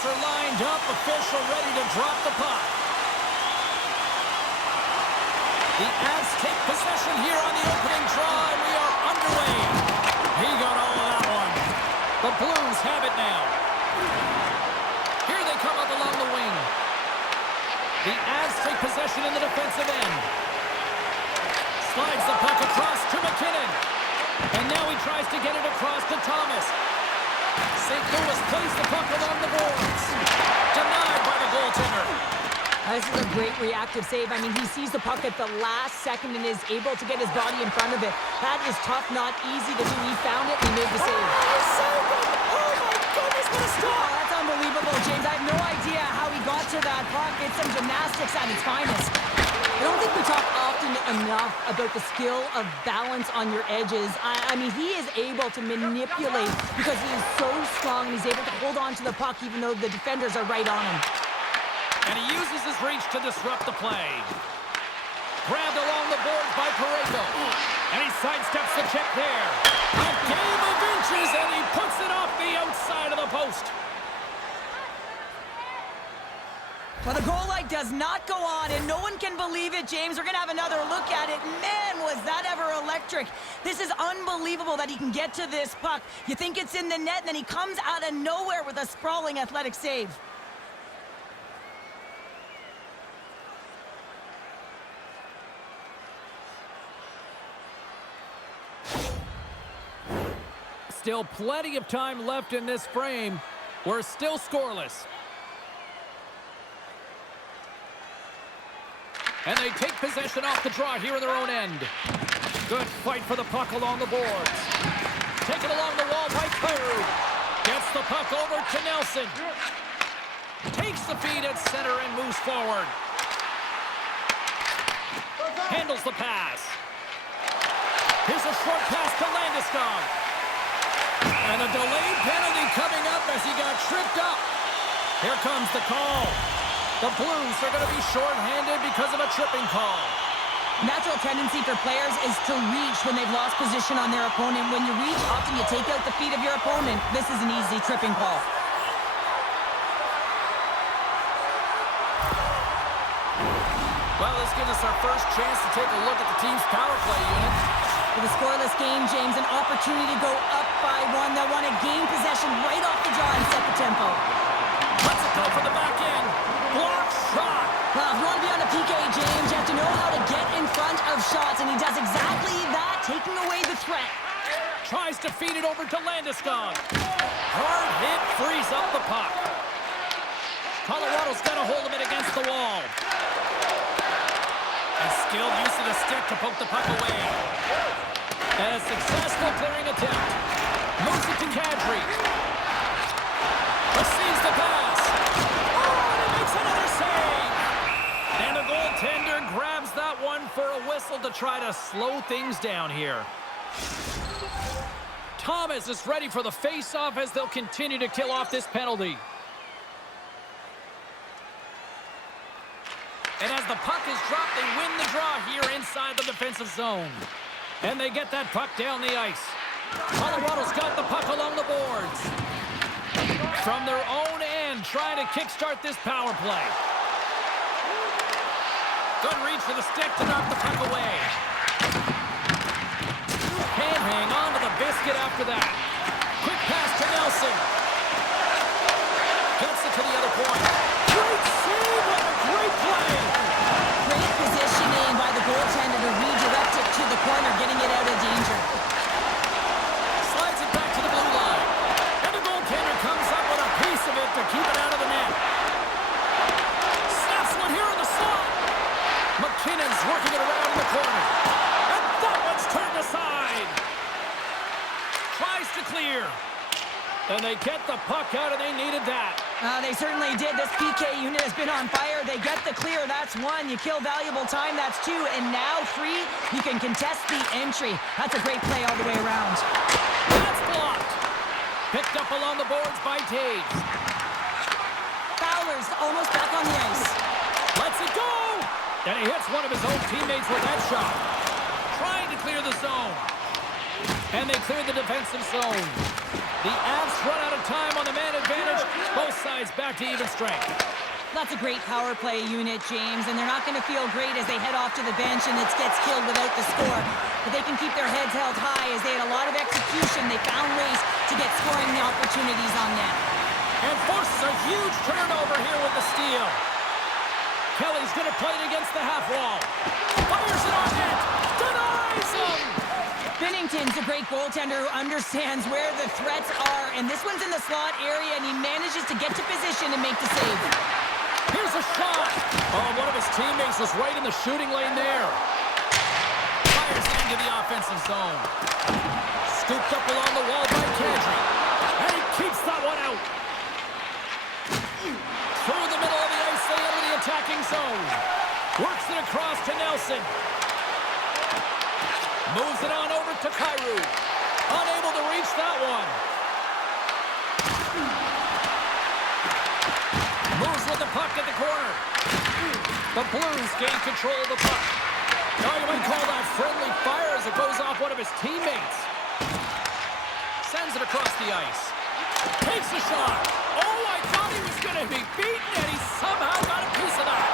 players are lined up, official ready to drop the puck. The Avs take possession here on the opening draw, and we are underway. He got all of that one. The Blues have it now. Here they come up along the wing. The Avs take possession in the defensive end. Slides the puck across to McKinnon. And now he tries to get it across to Thomas. St. Louis plays the puck along the boards. Denied by the goaltender. This is a great reactive save. I mean, he sees the puck at the last second and is able to get his body in front of it. That is tough, not easy to do. He found it and he made the save. Oh, he's so good. Oh, my goodness, what a stop. Oh, that's unbelievable, James. I have no idea how he got to that puck. It's some gymnastics at its finest. I don't think we talk often enough about the skill of balance on your edges. I mean, he is able to manipulate because he is so strong and he's able to hold on to the puck even though the defenders are right on him. And he uses his reach to disrupt the play. Grabbed along the boards by Parayko. And he sidesteps the check there. A game of inches, and he puts it off the outside of the post. Well, the goal light does not go on, and no one can believe it, James. We're going to have another look at it. Man, was that ever electric. This is unbelievable that he can get to this puck. You think it's in the net, and then he comes out of nowhere with a sprawling athletic save. Still plenty of time left in this frame. We're still scoreless. And they take possession off the draw here in their own end. Good fight for the puck along the boards. Taken along the wall by Kuru. Gets the puck over to Nelson. Takes the feed at center and moves forward. Handles the pass. Here's a short pass to Landeskog. And a delayed penalty coming up as he got tripped up. Here comes the call. The Blues are going to be shorthanded because of a tripping call. Natural tendency for players is to reach when they've lost position on their opponent. When you reach, often you take out the feet of your opponent. This is an easy tripping call. Well, this gives us our first chance to take a look at the team's power play unit. With a scoreless game, James, an opportunity to go up by one. They'll want to gain possession right off the draw and set the tempo. Let's go for the back end. Block shot. Well, if you want to be on a PK, James, you have to know how to get in front of shots, and he does exactly that, taking away the threat. Tries to feed it over to Landeskog. Hard hit, frees up the puck. Colorado's got to hold him in against the wall. A skilled use of the stick to poke the puck away. And a successful clearing attempt. Moves it to Kadri. Receives the pass. Oh, and he makes another save. And the goaltender grabs that one for a whistle to try to slow things down here. Thomas is ready for the face-off as they'll continue to kill off this penalty. And as the puck is dropped, they win the draw here inside the defensive zone. And they get that puck down the ice. Colorado's got the puck along the boards. From their own end, trying to kickstart this power play. Good reach for the stick to knock the puck away. Can't hang on to the biscuit after that. Quick pass to Nelson. Gets it to the other point. Great save! What a great play! Great positioning by the goaltender to redirect it to the corner, getting it out of danger. Slides it back to the blue line. And the goaltender comes up with a piece of it to keep it out of the net. Snaps one here in the slot. McKinnon's working it around in the corner. And that one's turned aside. Tries to clear. And they get the puck out, and they needed that. They certainly did. This PK unit has been on fire. They get the clear. That's one. You kill valuable time. That's two. And now three, you can contest the entry. That's a great play all the way around. That's blocked. Picked up along the boards by Taves. Fowler's almost back on the ice. Lets it go. And he hits one of his own teammates with that shot. Trying to clear the zone. And they clear the defensive zone. The Avs run out of time on the man advantage. Both sides sides back to even strength. That's a great power play unit, James, and they're not going to feel great as they head off to the bench and it gets killed without the score. But they can keep their heads held high as they had a lot of execution. They found ways to get scoring opportunities on net. And forces a huge turnover here with the steal. Kelly's going to play it against the half wall. Fires it on net. Denies him. Binnington's a great goaltender who understands where the threats are, and this one's in the slot area, and he manages to get to position and make the save. Here's a shot. Oh, one of his teammates was right in the shooting lane there. Fires it into the offensive zone. Scooped up along the wall by Kadri. And he keeps that one out. Through the middle of the ice, they enter the attacking zone. Works it across to Nelson. Moves it on over to Kyrou. Unable to reach that one. Moves with the puck at the corner. The Blues gain control of the puck. Now you might call that friendly fire as it goes off one of his teammates. Sends it across the ice. Takes the shot. Oh, I thought he was going to be beaten, and he somehow got a piece of that.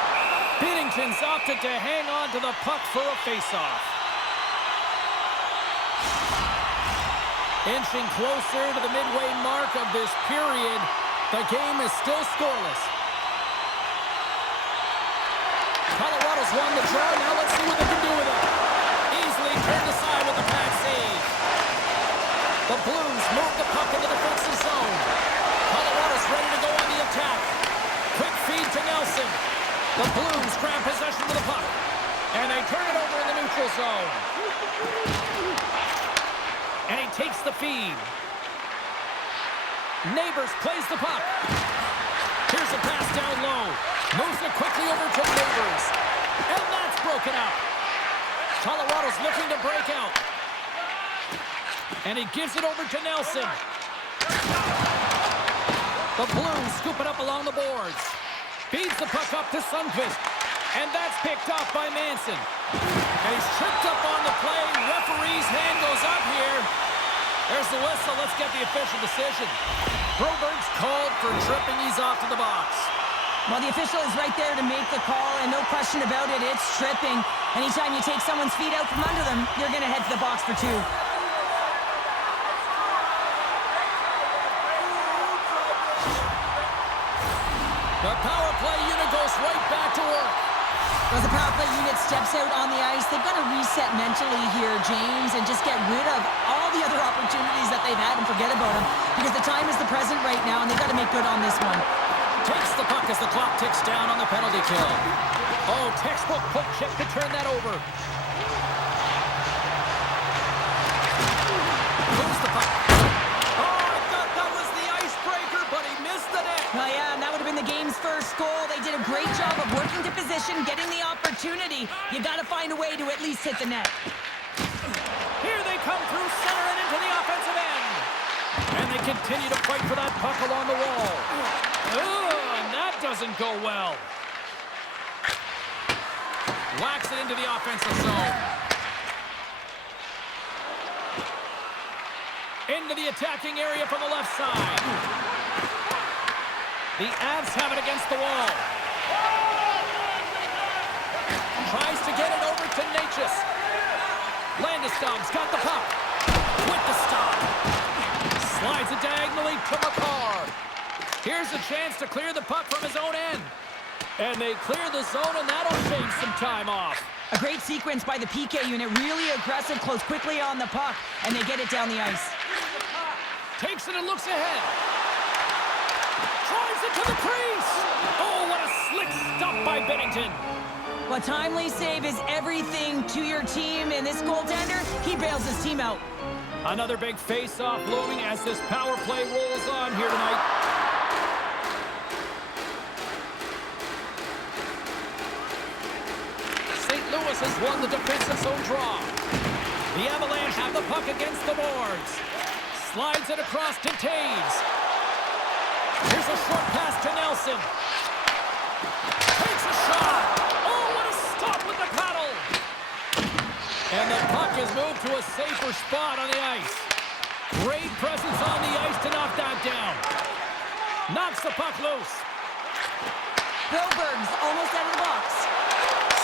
Binnington's opted to hang on to the puck for a face-off. Inching closer to the midway mark of this period, the game is still scoreless. Colorado's won the draw. Now let's see what they can do with it. Easily turned aside with a pad save. The Blues move the puck in the defensive zone. Colorado's ready to go on the attack. Quick feed to Nelson. The Blues grab possession of the puck. And they turn it over in the neutral zone. And he takes the feed. Neighbors plays the puck. Here's a pass down low. Moves it quickly over to Neighbors. And that's broken up. Colorado's looking to break out. And he gives it over to Nelson. The Blues scoop it up along the boards. Feeds the puck up to Sundqvist. And that's picked off by Manson. And he's tripped up on the play. Referee's hand goes up here. There's the whistle. Let's get the official decision. Broberg's called for tripping. He's off to the box. Well, the official is right there to make the call, and no question about it, it's tripping. Anytime you take someone's feet out from under them, you're going to head to the box for two. The power play unit goes right back to work. As the power play unit steps out on the ice, they've got to reset mentally here, James, and just get rid of all the other opportunities that they've had and forget about them, because the time is the present right now, and they've got to make good on this one. Takes the puck as the clock ticks down on the penalty kill. Oh, textbook poke check to turn that over. Moves the puck. Oh, I thought that was the icebreaker, but he missed the net. Oh, yeah, and that would have been the game's first goal. They did a great job of working to position, getting the opportunity. You got to find a way to at least hit the net. Here they come through center and into the offensive end. And they continue to fight for that puck along the wall. And that doesn't go well. Whacks it into the offensive zone. Into the attacking area from the left side. The Avs have it against the wall. Tries to get it over to Natchez. Landeskog's got the puck. With the stop. Slides it diagonally to McCarr. Here's a chance to clear the puck from his own end. And they clear the zone, and that'll shave some time off. A great sequence by the PK unit. Really aggressive, close quickly on the puck, and they get it down the ice. Takes it and looks ahead. Drives it to the crease. Oh, what a slick stop by Binnington. Well, timely save is everything to your team, and this goaltender, he bails his team out. Another big face-off looming as this power play rolls on here tonight. Lewis has won the defensive zone draw. The Avalanche have the puck against the boards. Slides it across to Taves. Here's a short pass to Nelson. Takes a shot. Oh, what a stop with the paddle. And the puck is moved to a safer spot on the ice. Great presence on the ice to knock that down. Knocks the puck loose. Broberg's almost out of the box.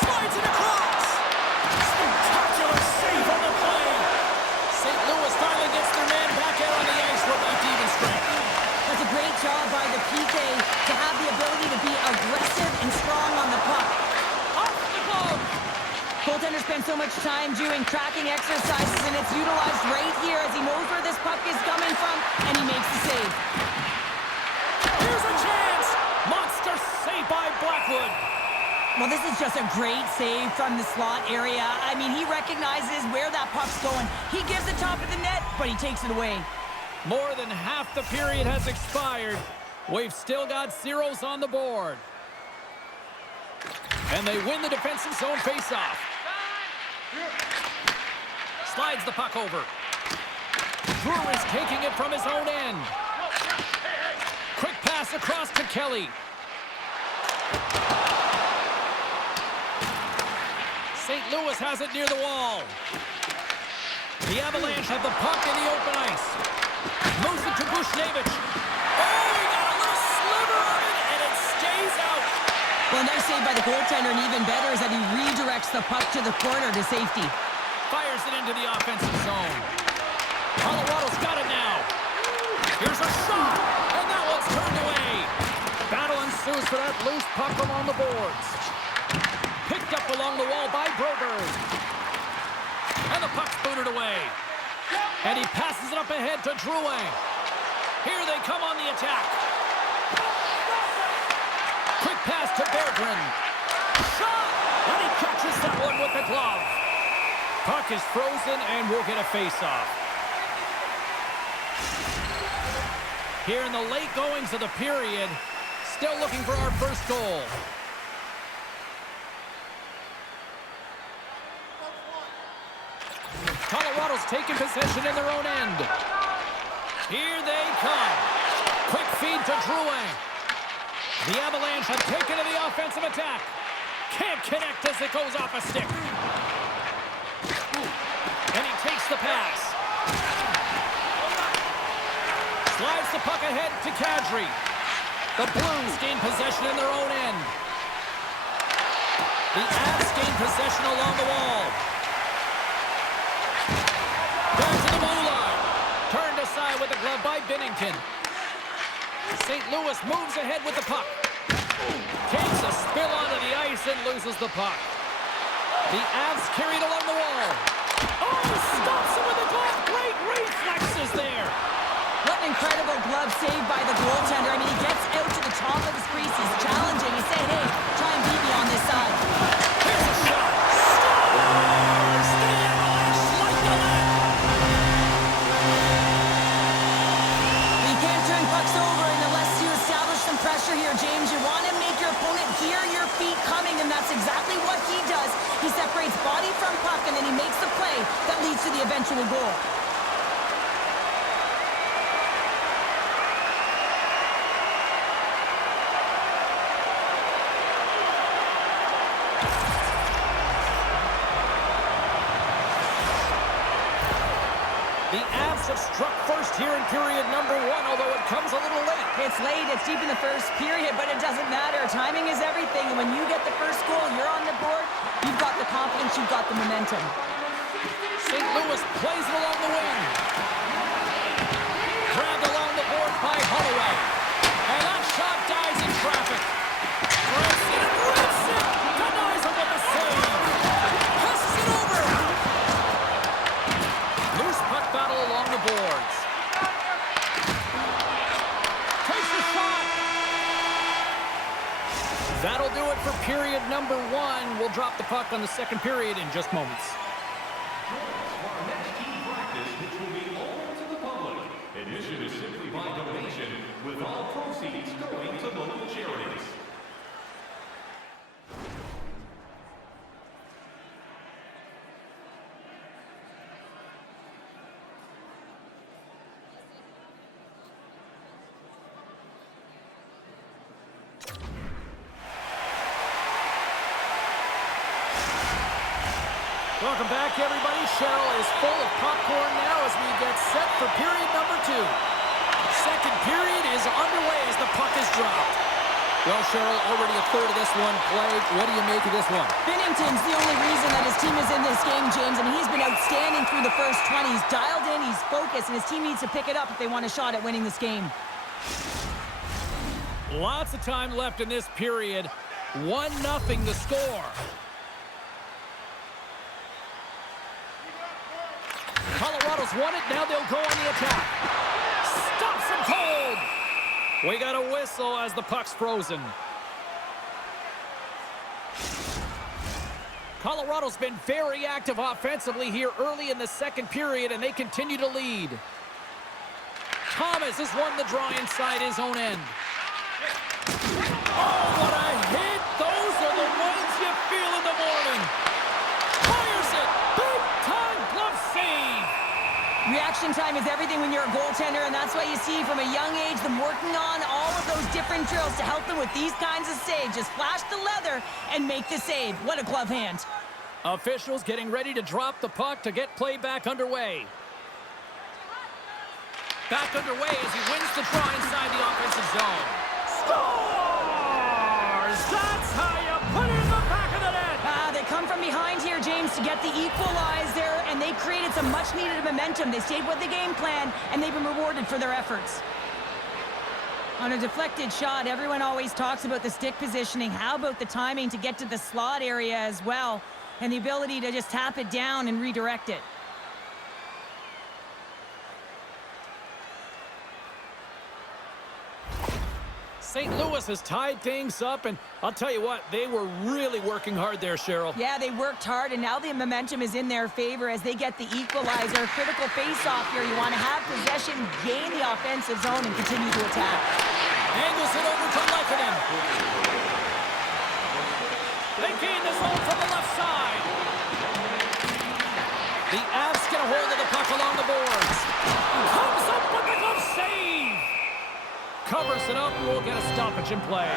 Slides it across. Spectacular save on the play. St. Louis finally gets their man back out on the ice for about even strength. That's a great job by the PK to have the ability to be aggressive and strong on the puck. Off the glove. Goaltender spends so much time doing tracking exercises, and it's utilized right here as he knows where this puck is coming from, and he makes the save. Here's a chance. Monster save by Blackwood. Well, this is just a great save from the slot area. I mean, he recognizes where that puck's going. He gives the top of the net, but he takes it away. More than half the period has expired. We've still got zeros on the board. And they win the defensive zone faceoff. Slides the puck over. Drew is taking it from his own end. Quick pass across to Kelly. St. Louis has it near the wall. The Avalanche have the puck in the open ice. Moves it to Bushnevich. Oh, he got a little sliver of it, and it stays out. Well, nice save by the goaltender, and even better is that he redirects the puck to the corner to safety. Fires it into the offensive zone. Colorado's got it now. Here's a shot, and that one's turned away. Battle ensues for that loose puck along the boards. Picked up along the wall by Broberg. And the puck's booted away. And he passes it up ahead to Drouin. Here they come on the attack. Quick pass to Berggren. Shot! And he catches that one with the glove. Puck is frozen and we'll get a face-off. Here in the late goings of the period, still looking for our first goal. Colorado's taking possession in their own end. Here they come. Quick feed to Drouin. The Avalanche have taken to the offensive attack. Can't connect as it goes off a stick. And he takes the pass. Slides the puck ahead to Kadri. The Blues gain possession in their own end. The Avs gain possession along the wall. Down to the blue line. Turned aside with the glove by Binnington. St. Louis moves ahead with the puck. Takes a spill onto the ice and loses the puck. The Avs carried along the wall. Oh, he stops it with the glove. Great reflexes there. What an incredible glove save by the goaltender. I mean, he gets out to the top of his crease. He's challenging. He's saying, hey, try and beat me on this side. Here's a shot. Scores! The Avalanche like the net. You can't turn pucks over unless you establish some pressure here, James. You want to make your opponent hear your feet coming, and that's exactly what he does. He separates body from puck, and then he makes the play that leads to the eventual goal. The Avs have struck first here in period number 1, although it comes a little late. It's late, it's deep in the first period, but it doesn't matter. Timing is everything, and when you get the first goal, you're on the board, you've got the confidence, you've got the momentum. St. Louis plays it along the wing. Grabbed along the board by Holloway. And that shot dies in traffic. Rips it and rips it. Denies him with the save. Passes it over. Loose puck battle along the boards. Takes the shot. That'll do it for period number 1. We'll drop the puck on the second period in just moments. Our next team practice, which will be open to the public. Admission is simply by donation, with all proceeds going to local charities. Welcome back, everybody. Cheryl is full of popcorn now as we get set for period number 2. Second period is underway as the puck dropped. Well, Cheryl, already a third of this one played. What do you make of this one? Binnington's the only reason that his team is in this game, James. I mean, he's been outstanding through the first 20. He's dialed in, he's focused, and his team needs to pick it up if they want a shot at winning this game. Lots of time left in this period. 1-0 the score. Colorado's won it. Now they'll go on the attack. Stops him cold. We got a whistle as the puck's frozen. Colorado's been very active offensively here early in the second period, and they continue to lead. Thomas has won the draw inside his own end. Oh, what a hit! Those are the ones you feel in the morning. Fires it! Big-time glove save! Reaction time is everything when you're a goaltender, and that's why you see from a young age them working on all of those different drills to help them with these kinds of saves. Just flash the leather and make the save. What a glove hand. Officials getting ready to drop the puck to get play back underway. Back underway as he wins the draw inside the offensive zone. Scores! That's how you put it in the back of the net! They come from behind here, James, to get the equalizer, and they created some much-needed momentum. They stayed with the game plan, and they've been rewarded for their efforts. On a deflected shot, everyone always talks about the stick positioning. How about the timing to get to the slot area as well, and the ability to just tap it down and redirect it? St. Louis has tied things up, and I'll tell you what, they were really working hard there, Cheryl. Yeah, they worked hard, and now the momentum is in their favor as they get the equalizer. Critical face-off here. You want to have possession, gain the offensive zone, and continue to attack. Angles it over to Lehkonen. They gain the zone from the left side. The Avs get a hold of the puck along the boards. Comes up with the glove save. Covers it up, and we'll get a stoppage in play.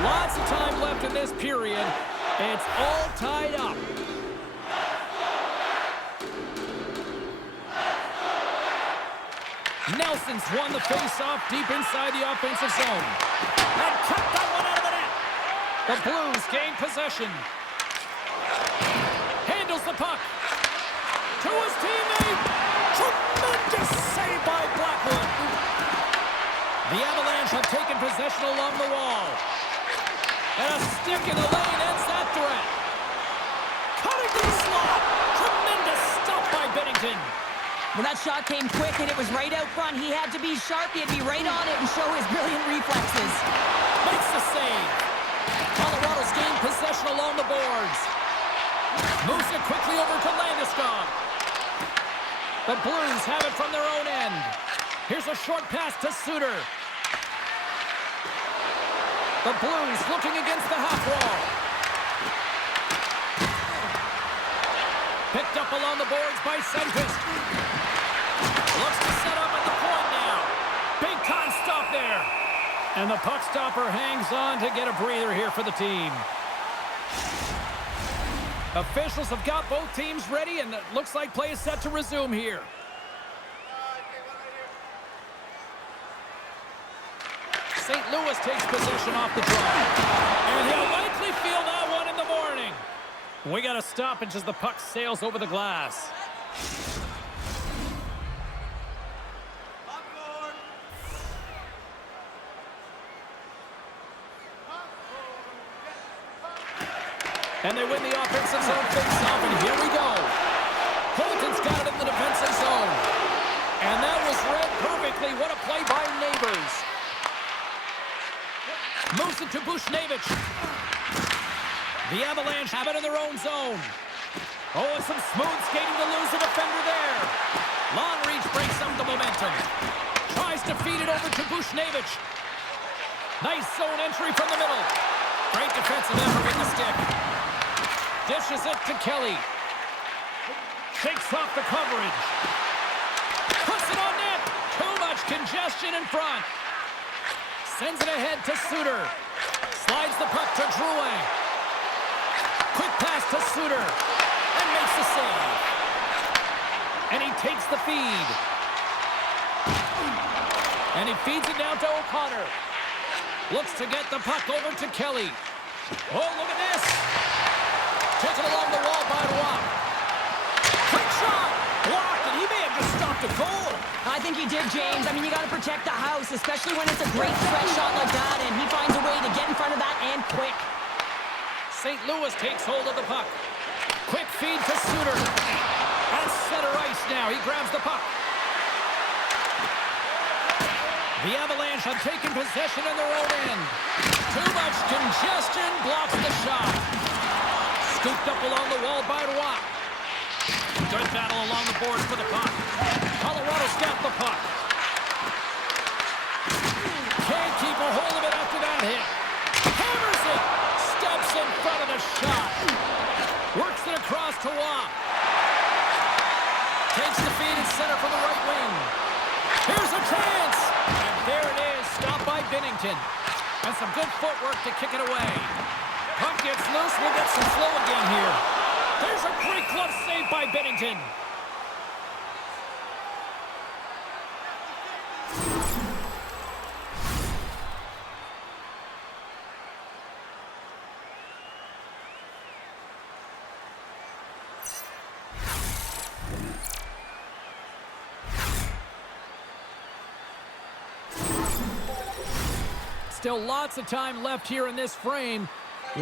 Lots of time left in this period. It's all tied up. Nelson's won the face-off deep inside the offensive zone. And cut that one out of the net. The Blues gain possession. Handles the puck. To his teammate. Tremendous save by Blackwood. The Avalanche have taken possession along the wall. And a stick in the lane ends that threat. Cutting to the slot. Tremendous stop by Binnington. Well, that shot came quick, and it was right out front. He had to be sharp. He had to be right on it and show his brilliant reflexes. Makes the save. Colorado's gained possession along the boards. Moves it quickly over to Landeskog. The Blues have it from their own end. Here's a short pass to Suter. The Blues looking against the half wall. Picked up along the boards by Sundqvist. Looks to set up at the point now. Big time stop there. And the puck stopper hangs on to get a breather here for the team. Officials have got both teams ready, and it looks like play is set to resume here. St. Louis takes possession off the draw. And he'll likely feel that one in the morning. We got a stoppage as the puck sails over the glass. And they win the offensive zone face-off, and here we go. Holton's got it in the defensive zone. And that was read perfectly. What a play by Neighbors. Moves it to Buchnevich. The Avalanche have it in their own zone. Oh, and some smooth skating to lose a defender there. Long reach breaks up the momentum. Tries to feed it over to Buchnevich. Nice zone entry from the middle. Great defensive effort with the stick. Dishes it to Kelly. Shakes off the coverage. Puts it on net. Too much congestion in front. Sends it ahead to Suter. Slides the puck to Drouin. Quick pass to Suter. And makes the save. And he takes the feed. And he feeds it down to O'Connor. Looks to get the puck over to Kelly. Oh, look at this. Taken along the wall by Roy. Quick shot. Blocked, and he may have just stopped a goal. I think he did, James. I mean, you got to protect the house, especially when it's a great stretch shot like that, and he finds a way to get in front of that and quick. St. Louis takes hold of the puck. Quick feed to Suter. At center ice now. He grabs the puck. The Avalanche have taken possession in their own end. Too much congestion blocks the shot. Scooped up along the wall by Roy. Good battle along the boards for the puck. Colorado's got the puck. Can't keep a hold of it after that hit. Hammers it. Steps in front of the shot. Works it across to Roy. Takes the feed and center for the right wing. Here's a chance. And there it is. Stopped by Binnington. And some good footwork to kick it away. Puck gets loose. We'll get some flow again here. There's a great glove save by Binnington. Still lots of time left here in this frame.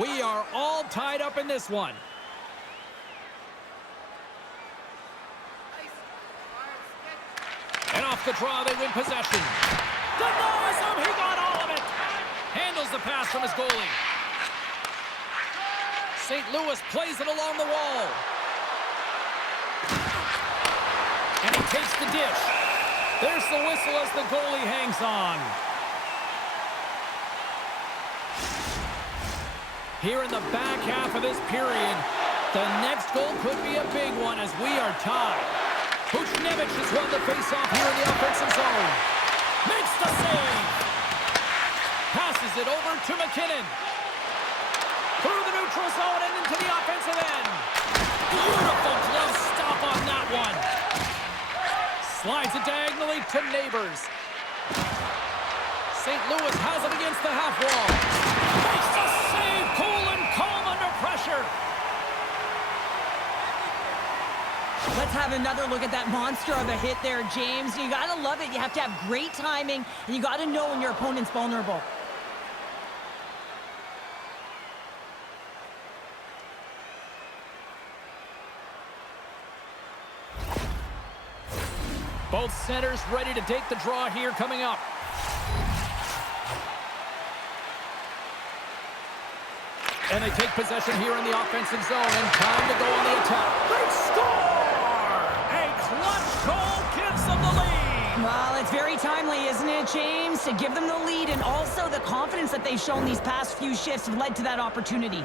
We are all tied up in this one. And off the draw, they win possession. Denies him, he got all of it. Handles the pass from his goalie. St. Louis plays it along the wall. And he takes the dish. There's the whistle as the goalie hangs on. Here in the back half of this period, the next goal could be a big one as we are tied. Buchnevich has won the faceoff here in the offensive zone. Makes the save. Passes it over to McKinnon. Through the neutral zone and into the offensive end. Beautiful glove stop on that one. Slides it diagonally to Neighbors. St. Louis has it against the half wall. Makes the save. Cool and calm under pressure. Let's have another look at that monster of a hit there, James. You got to love it. You have to have great timing, and you got to know when your opponent's vulnerable. Both centers ready to take the draw here coming up. And they take possession here in the offensive zone, and time to go on the attack. They score! A clutch goal gives them the lead! Well, it's very timely, isn't it, James? To give them the lead, and also the confidence that they've shown these past few shifts have led to that opportunity.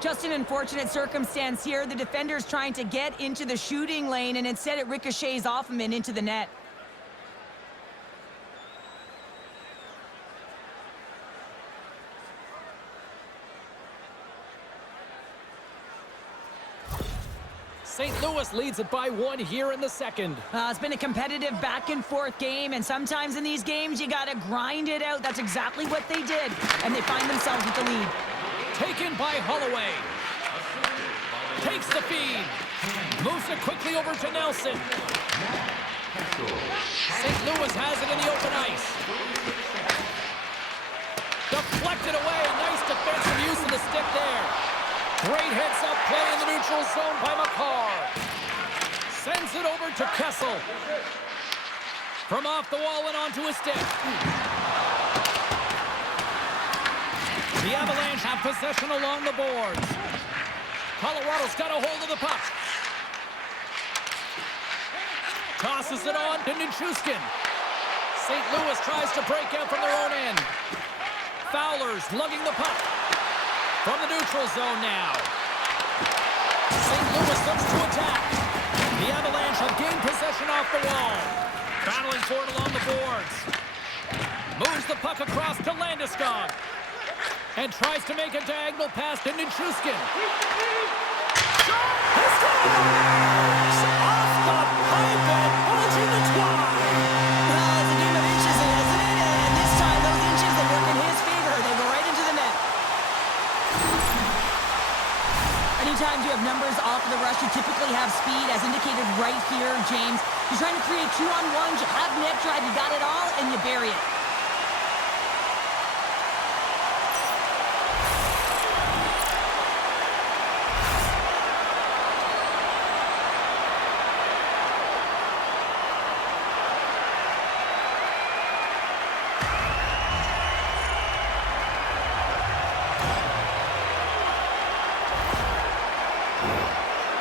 Just an unfortunate circumstance here. The defender's trying to get into the shooting lane, and instead it ricochets off him and into the net. St. Louis leads it by 1 here in the second. It's been a competitive back-and-forth game, and sometimes in these games, you got to grind it out. That's exactly what they did, and they find themselves with the lead. Taken by Holloway. Takes the feed. Moves it quickly over to Nelson. St. Louis has it in the open ice. Deflected away. A nice defensive use of the stick there. Great heads-up play in the neutral zone by McCarr. Sends it over to Kessel. From off the wall and onto his stick. The Avalanche have possession along the boards. Colorado's got a hold of the puck. Tosses it on to Nichushkin. St. Louis tries to break out from their own end. Fowler's lugging the puck. From the neutral zone now. St. Louis looks to attack. The Avalanche have gained possession off the wall. Battling for it along the boards. Moves the puck across to Landeskog. And tries to make a diagonal pass to Nichushkin. Off the pipe and bulging the twine. Well, as a rush, you typically have speed, as indicated right here, James. You're trying to create 2-on-1s, you have net drive, you got it all, and you bury it.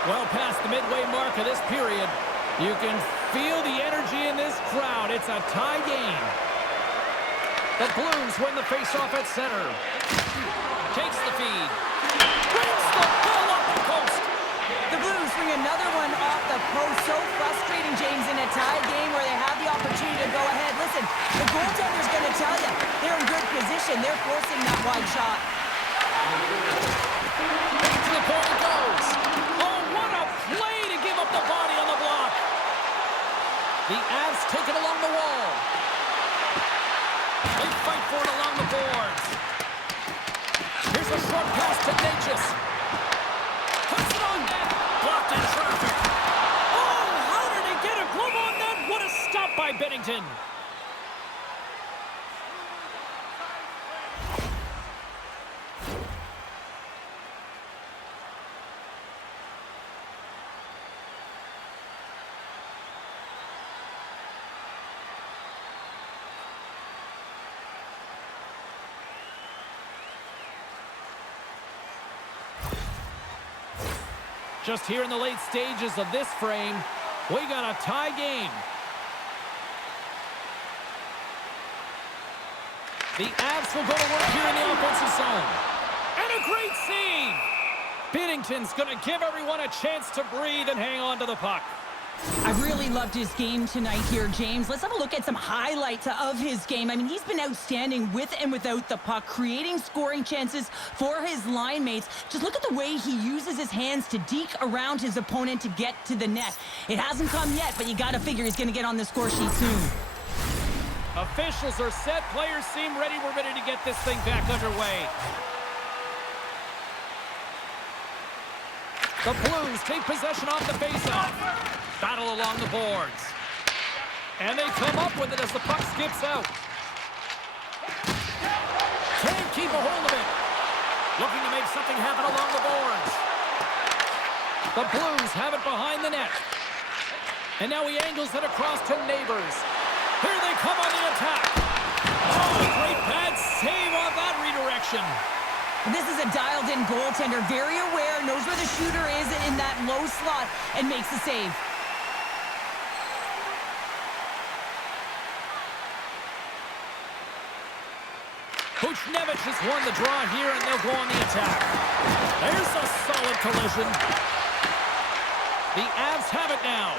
Well past the midway mark of this period, you can feel the energy in this crowd. It's a tie game. The Blues win the faceoff at center. Takes the feed. Brings the ball up the post. The Blues bring another one off the post. So frustrating, James, in a tie game where they have the opportunity to go ahead. Listen, the goaltender's going to tell you they're in good position. They're forcing that wide shot. To the point it goes. Play to give up the body on the block. The Avs take it along the wall. They fight for it along the boards. Here's a short pass to Natchez. Puts it on net. Blocked in traffic. Oh, how did he get a glove on that? What a stop by Bennington. Just here in the late stages of this frame, we got a tie game. The Avs will go to work here in the offensive zone. And a great save! Binnington's going to give everyone a chance to breathe and hang on to the puck. I really loved his game tonight here, James. Let's have a look at some highlights of his game. I mean, he's been outstanding with and without the puck, creating scoring chances for his line mates. Just look at the way he uses his hands to deke around his opponent to get to the net. It hasn't come yet, but you got to figure he's going to get on the score sheet soon. Officials are set. Players seem ready. We're ready to get this thing back underway. The Blues take possession off the faceoff. Battle along the boards. And they come up with it as the puck skips out. Can't keep a hold of it. Looking to make something happen along the boards. The Blues have it behind the net. And now he angles it across to Neighbors. Here they come on the attack. Oh, great bad save on that redirection. This is a dialed-in goaltender, very aware, knows where the shooter is in that low slot, and makes the save. Buchnevich has won the draw here, and they'll go on the attack. There's a solid collision. The Avs have it now.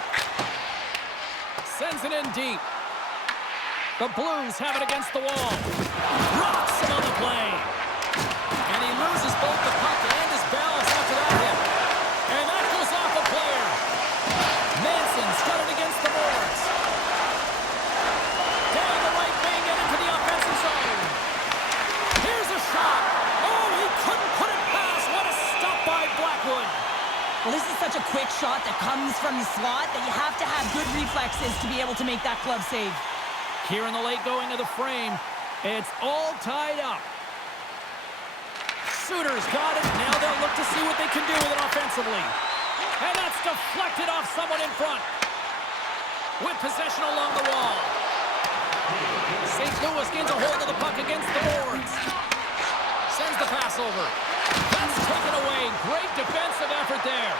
Sends it in deep. The Blues have it against the wall. Rocks him on the play. And he loses both the puck and his balance after that hit. And that goes off a player. Manson's got it against the boards. Down the right wing and into the offensive zone. Here's a shot. Oh, he couldn't put it past. What a stop by Blackwood. Well, this is such a quick shot that comes from the slot that you have to have good reflexes to be able to make that glove save. Here in the late going of the frame, it's all tied up. Suter's got it. Now they'll look to see what they can do with it offensively. And that's deflected off someone in front. With possession along the wall. St. Louis gains a hold of the puck against the boards. Sends the pass over. That's taken away. Great defensive effort there.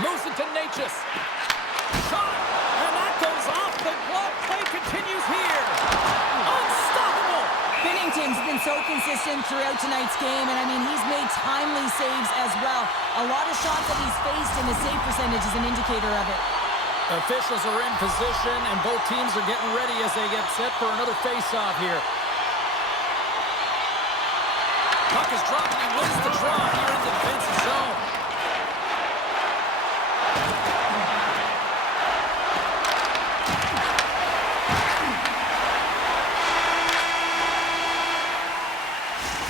Moves it to Natchez. Shot. And that goes off the glove. Play continues here. Unstoppable. Binnington's been so consistent throughout tonight's game, and I mean, he's made timely saves as well. A lot of shots that he's faced, and his save percentage is an indicator of it. Officials are in position, and both teams are getting ready as they get set for another face-off here. Puck is dropped, and he wins the draw here in the defensive zone.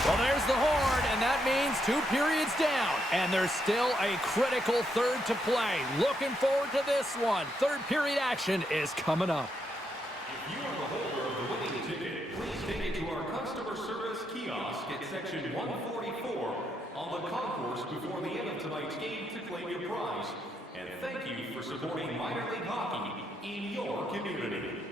Well, there's the horn, and that means 2 periods down, and there's still a critical third to play. Looking forward to this one. Third period action is coming up. If you are the holder of the winning ticket, please take it to our customer service kiosk at section 144 on the concourse before the end of tonight's game to claim your prize. And thank you for supporting minor league hockey in your community.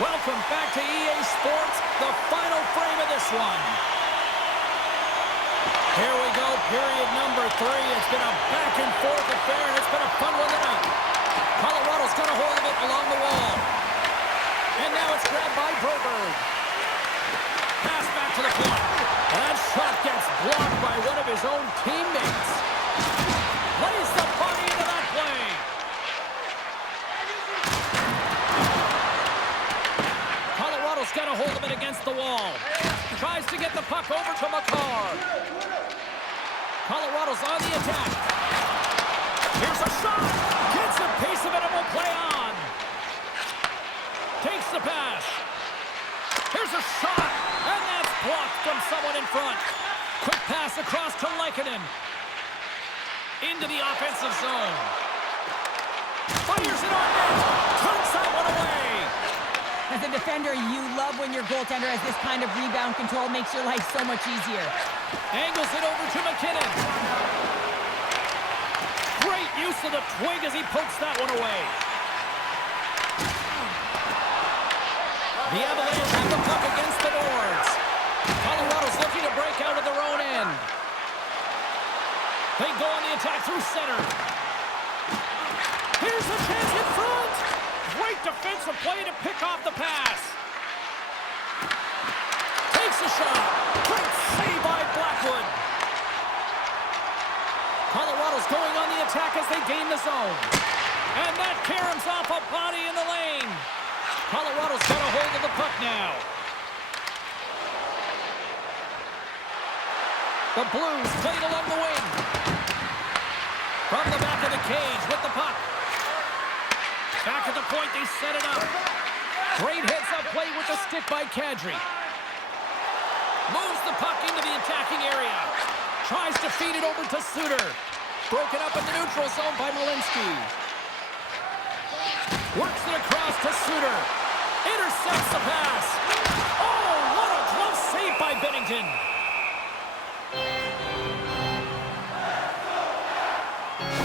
Welcome back to EA Sports, the final frame of this one. Here we go, period number 3. It's been a back-and-forth affair, and it's been a fun one tonight. Colorado's got a hold of it along the wall. And now it's grabbed by Broberg. Pass back to the point. That shot gets blocked by one of his own teammates. Plays the body into that play. Colorado's got a hold of it against the wall. Tries to get the puck over to McCarr. Colorado's on the attack. Here's a shot. Gets a piece of it and will play on. Takes the pass. Here's a shot. And that's blocked from someone in front. Quick pass across to Lehkonen. Into the offensive zone. Fires it on net. Turns that one away. As a defender, you love when your goaltender has this kind of rebound control. Makes your life so much easier. Angles it over to McKinnon. Great use of the twig as he pokes that one away. The Avalanche have the puck against the boards. Colorado's looking to break out of their own end. They go on the attack through center. Here's a chance in front. Great defensive play to pick off the pass. Takes a shot. Great save by Blackwood. Colorado's going on the attack as they gain the zone. And that caroms off a body in the lane. Colorado's got a hold of the puck now. The Blues played along the wing. From the back of the cage with the puck. Back at the point, they set it up. Great heads-up play with the stick by Kadri. Moves the puck into the attacking area. Tries to feed it over to Suter. Broken up in the neutral zone by Malinsky. Works it across to Suter. Intercepts the pass. Oh, what a close save by Bennington.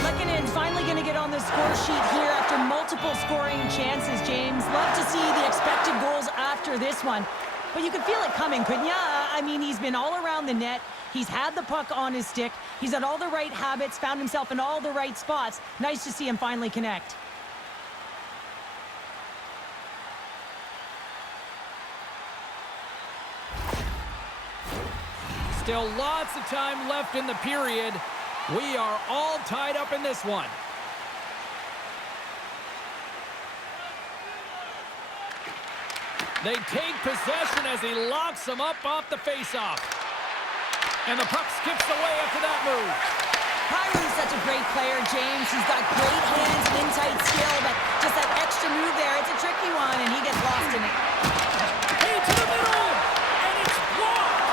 Lehkonen's finally going to get on the score sheet here after multiple scoring chances, James. Love to see the expected goals after this one. But you could feel it coming, couldn't you? I mean, he's been all around the net. He's had the puck on his stick. He's had all the right habits, found himself in all the right spots. Nice to see him finally connect. Still lots of time left in the period. We are all tied up in this one. They take possession as he locks them up off the faceoff. And the puck skips away after that move. Kyrie's such a great player, James. He's got great hands and in-tight skill, but just that extra move there, it's a tricky one, and he gets lost in it. Hey, to the middle! And it's blocked!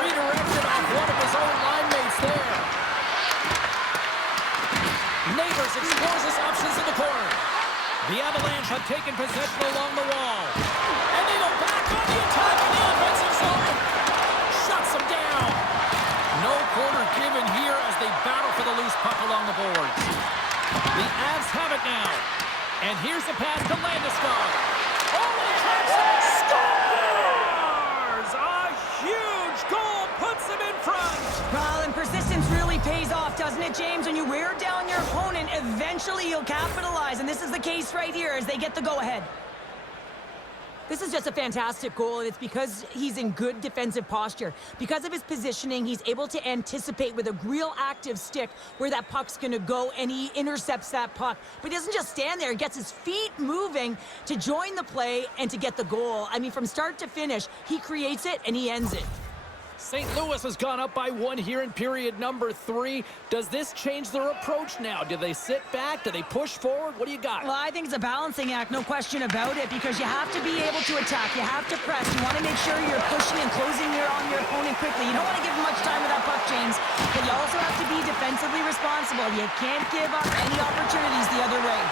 Redirected off one of his own line mates there. Neighbors explores his options in the corner. The Avalanche have taken possession along the wall. And they go back on the attack in the offensive zone. Shuts them down. No corner given here as they battle for the loose puck along the boards. The Avs have it now. And here's the pass to Landeskog. Oh, he tracks it. Scores! A huge goal puts him in front. Well, and persistence really pays off, doesn't it, James? When you wear down your opponent, eventually you'll capitalize. And this is the case right here as they get the go-ahead. This is just a fantastic goal, and it's because he's in good defensive posture. Because of his positioning, he's able to anticipate with a real active stick where that puck's going to go, and he intercepts that puck. But he doesn't just stand there. He gets his feet moving to join the play and to get the goal. I mean, from start to finish, he creates it and he ends it. St. Louis has gone up by 1 here in period number 3. Does this change their approach now? Do they sit back? Do they push forward? What do you got? Well, I think it's a balancing act, no question about it, because you have to be able to attack. You have to press. You want to make sure you're pushing and closing on your opponent quickly. You don't want to give them much time with that puck, James, but you also have to be defensively responsible. You can't give up any opportunities the other way.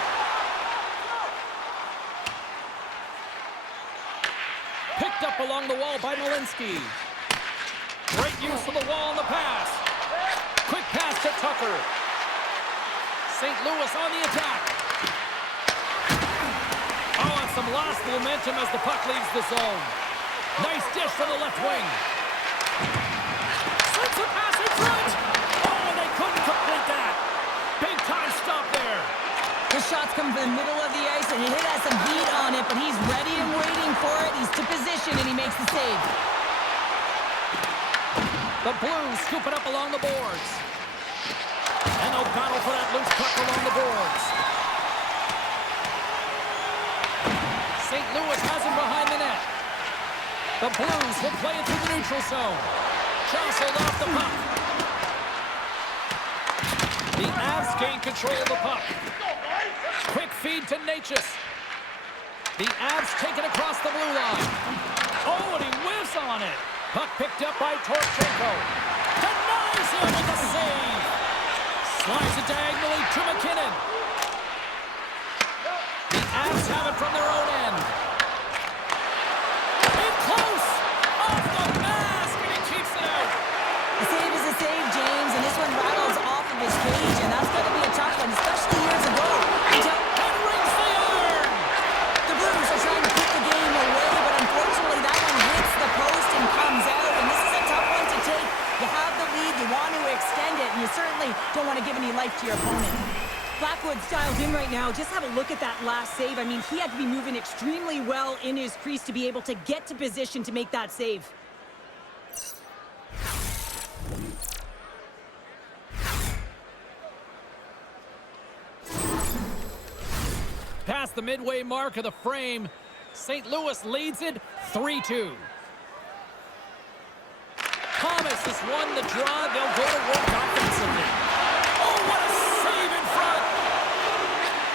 Picked up along the wall by Malinsky. Great use of the wall on the pass. Quick pass to Tucker. St. Louis on the attack. Oh, and some lost momentum as the puck leaves the zone. Nice dish from the left wing. Sends a pass in front. Oh, and they couldn't complete that. Big time stop there. His shots come from the middle of the ice, and he has some heat on it, but he's ready and waiting for it. He's to position, and he makes the save. The Blues scoop it up along the boards. And they'll battle for that loose puck along the boards. St. Louis has him behind the net. The Blues will play it through the neutral zone. Jostled off the puck. The Avs gain control of the puck. Quick feed to Natchez. The Avs take it across the blue line. Oh, and he whiffs on it. Puck picked up by Torchenko. Denies him with a save. Slides it diagonally to McKinnon. The Avs have it from their own end. In close. Off the mask, and he keeps it out. A save is a save, James, and this one rattles off of his cage, and that's going to be a tough one, especially years ago. And rings the iron. The Blues are trying to put the game away, but unfortunately that one hits the post and comes out, and this is a tough one to take. You have the lead, you want to extend it, and you certainly don't want to give any life to your opponent. Blackwood's dialed in right now. Just have a look at that last save. I mean, he had to be moving extremely well in his crease to be able to get to position to make that save. Past the midway mark of the frame, St. Louis leads it 3-2. Thomas has won the draw. They'll go to work offensively. Oh, what a save in front!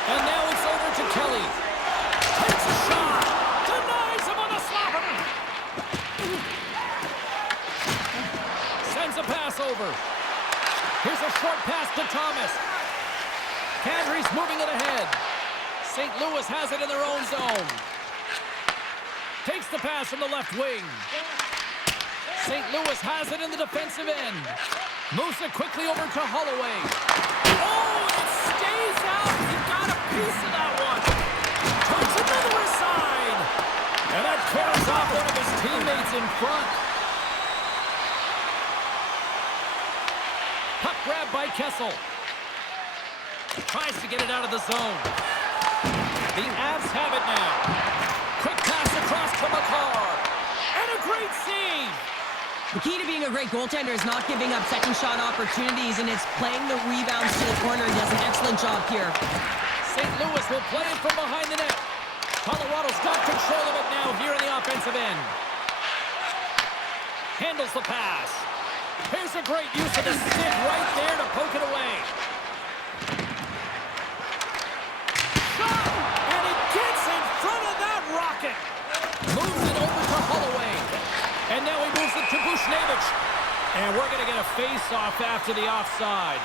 And now it's over to Kelly. Takes a shot. Denies him on the slapper. Sends a pass over. Here's a short pass to Thomas. Kadri's moving it ahead. St. Louis has it in their own zone. Takes the pass from the left wing. St. Louis has it in the defensive end. Moves it quickly over to Holloway. Oh, and it stays out. He got a piece of that one. Turns it to the other side. And that carries off one of his teammates in front. Puck grab by Kessel. Tries to get it out of the zone. The Avs have it now. Quick pass across to McCarr. And a great save. The key to being a great goaltender is not giving up second shot opportunities, and it's playing the rebounds to the corner. He does an excellent job here. St. Louis will play it from behind the net. Colorado's got control of it now here in the offensive end. Handles the pass. Here's a great use of the stick right there to poke it away. Shot! And it gets in front of that rocket. Moves it over to Holloway. And now he moves it to Bushnevich. And we're going to get a face-off after the offside.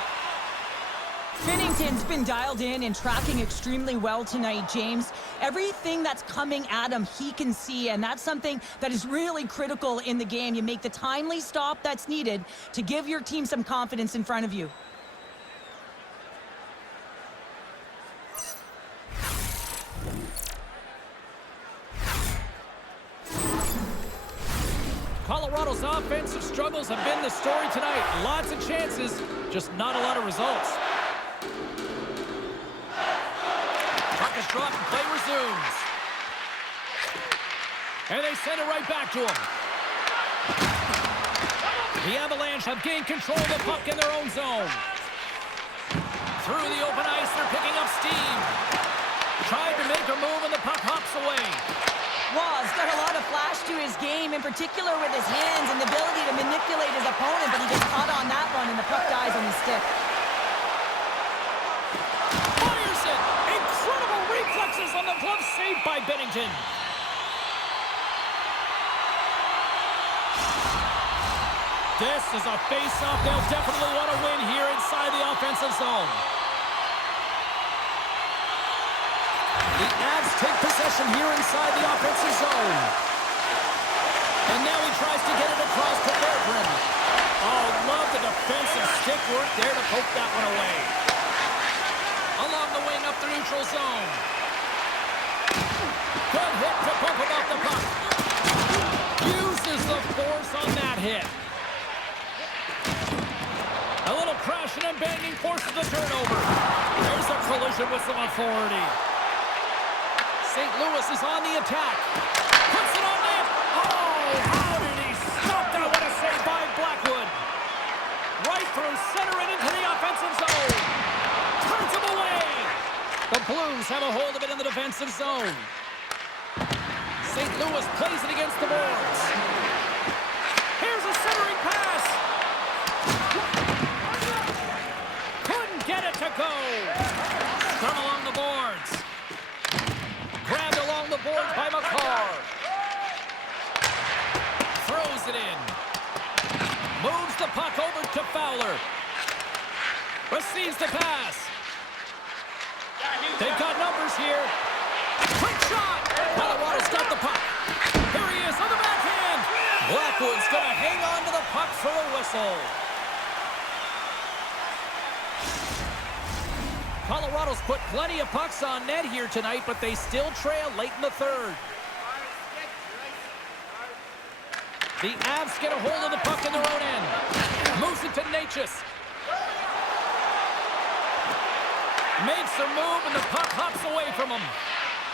Binnington's been dialed in and tracking extremely well tonight, James. Everything that's coming at him, he can see, and that's something that is really critical in the game. You make the timely stop that's needed to give your team some confidence in front of you. Colorado's offensive struggles have been the story tonight. Lots of chances, just not a lot of results. Puck is dropped and play resumes. And they send it right back to him. The Avalanche have gained control of the puck in their own zone. Through the open ice, they're picking up steam. Tried to make a move and the puck hops away. was. Got a lot of flash to his game, in particular with his hands and the ability to manipulate his opponent, but he gets caught on that one, and the puck dies on his stick. Fires it! Incredible reflexes on the glove save by Bennington. This is a face-off they'll definitely want to win here inside the offensive zone. The Avs take possession here inside the offensive zone. And now he tries to get it across to Berggren. Oh, love the defensive stick work there to poke that one away. Along the wing up the neutral zone. Good hit to bump him off the puck. Uses the force on that hit. A little crashing and banging forces the turnover. There's a collision with some authority. St. Louis is on the attack. Puts it on net. Oh, how did he stop that? What a save by Blackwood. Right through center and into the offensive zone. Turns him away. The Blues have a hold of it in the defensive zone. St. Louis plays it against the boards. Here's a centering pass. Couldn't get it to go. Strung along the boards. Grabbed along the boards by McCarr. Throws it in. Moves the puck over to Fowler. Receives the pass. They've got numbers here. Quick shot. Colorado's got the puck. Here he is on the backhand. Blackwood's going to hang on to the puck for a whistle. Colorado's put plenty of pucks on net here tonight, but they still trail late in the third. The Avs get a hold of the puck in their own end. Moves it to Natchez. Makes a move, and the puck hops away from him.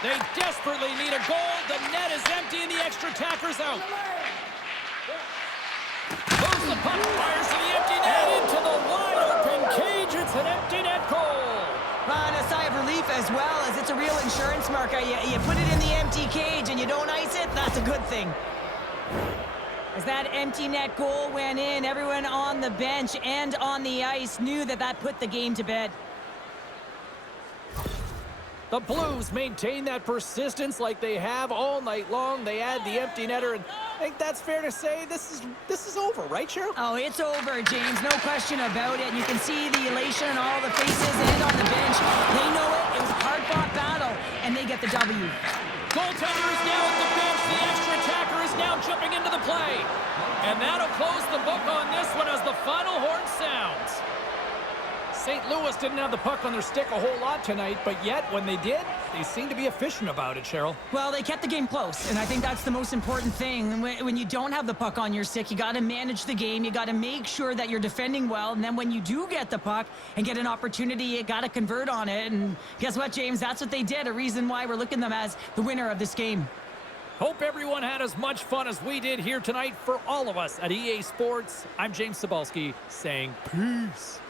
They desperately need a goal. The net is empty, and the extra attacker's out. Moves the puck, fires to the empty net, into the wide-open cage. It's an empty net goal. And a sigh of relief as well, as it's a real insurance marker. You put it in the empty cage and you don't ice it, that's a good thing. As that empty net goal went in, everyone on the bench and on the ice knew that that put the game to bed. The Blues maintain that persistence like they have all night long. They add the empty netter, and I think that's fair to say this is over, right, Cheryl? Oh, it's over, James. No question about it. You can see the elation on all the faces and on the bench. They know it. It was a hard-fought battle, and they get the W. Goaltender is now at the bench. The extra attacker is now jumping into the play. And that'll close the book on this one as the final horn sounds. St. Louis didn't have the puck on their stick a whole lot tonight, but yet, when they did, they seemed to be efficient about it, Cheryl. Well, they kept the game close, and I think that's the most important thing. When you don't have the puck on your stick, you got to manage the game. You got to make sure that you're defending well, and then when you do get the puck and get an opportunity, you got to convert on it. And guess what, James? That's what they did, a reason why we're looking at them as the winner of this game. Hope everyone had as much fun as we did here tonight. For all of us at EA Sports, I'm James Cebulski saying peace.